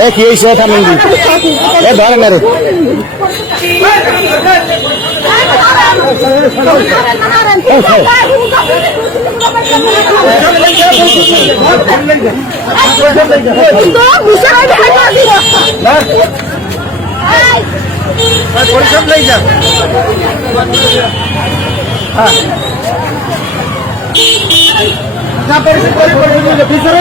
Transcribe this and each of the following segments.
এ কি হয়েছে থামেন দি এ ধরেন না রে পরিশ্রম নেই যা না পরিশ্রম ভিতরে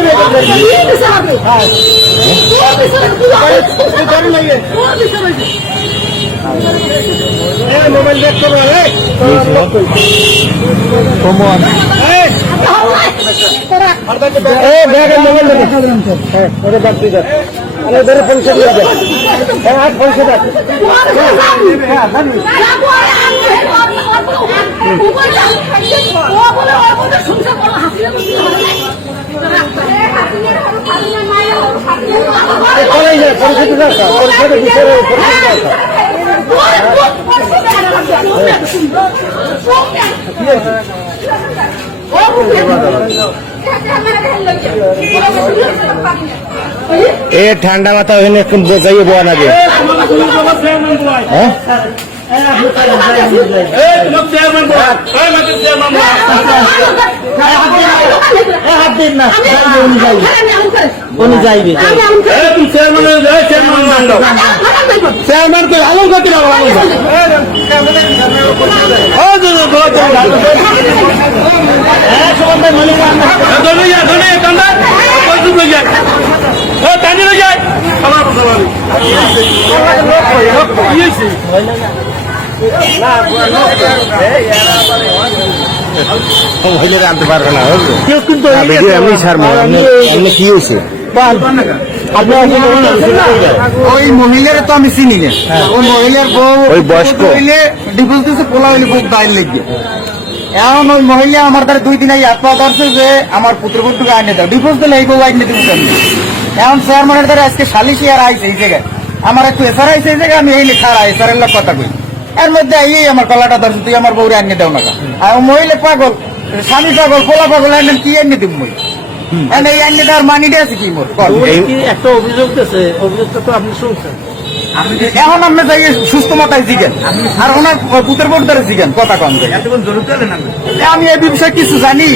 মোবাইল দেখ করো কমন মোবাইল ধরে পরিষদ পরিষদ পরিষদের বিষয়ে এ ঠান্ডা মাথা ওখানে একটু যাইয়ে বোয়া না উনি যাইবে চেয়ারম্যান কে আলম করতে আনতে পারবে না এমনি ছাড়বো এমনি কি হয়েছে ওই মহিলার তো আমি চিনি না ওই মহিলার বউ ওই বয়স্ক হইলে ডিভোর্স দিচ্ছে পোলা হইলে বউ দায়ের লেগে এখন ওই মহিলা আমার দ্বারা 2 দিন আগে হাত পাওয়া করছে যে আমার পুত্রবধূকে আইনে দাও ডিভোর্স দিলে এই বউ আইনে দিব এখন চেয়ারম্যানের দ্বারা আজকে সালিশি আর আইছে এই জায়গায় আমার একটু এসার আইছে এই জায়গায় আমি এই লেখা এসারের লোক কথা কই এর মধ্যে এই আমার গলাটা ধরছে তুই আমার বউরে আইনে দাও না আর মহিলা পাগল স্বামী পাগল পোলা পাগল আইনে কি আইনে দিব মই এই আইনে দেওয়ার মানিটা আছে কি মোর একটা অভিযোগ আছে অভিযোগটা তো আপনি শুনছেন এখন আপনি যাই সুস্থ মাথায় জিজ্ঞেন আর ওনার পুতের বোর্ড ধরে জিজ্ঞেন কথা কম আমি এই বিষয়ে কিছু জানি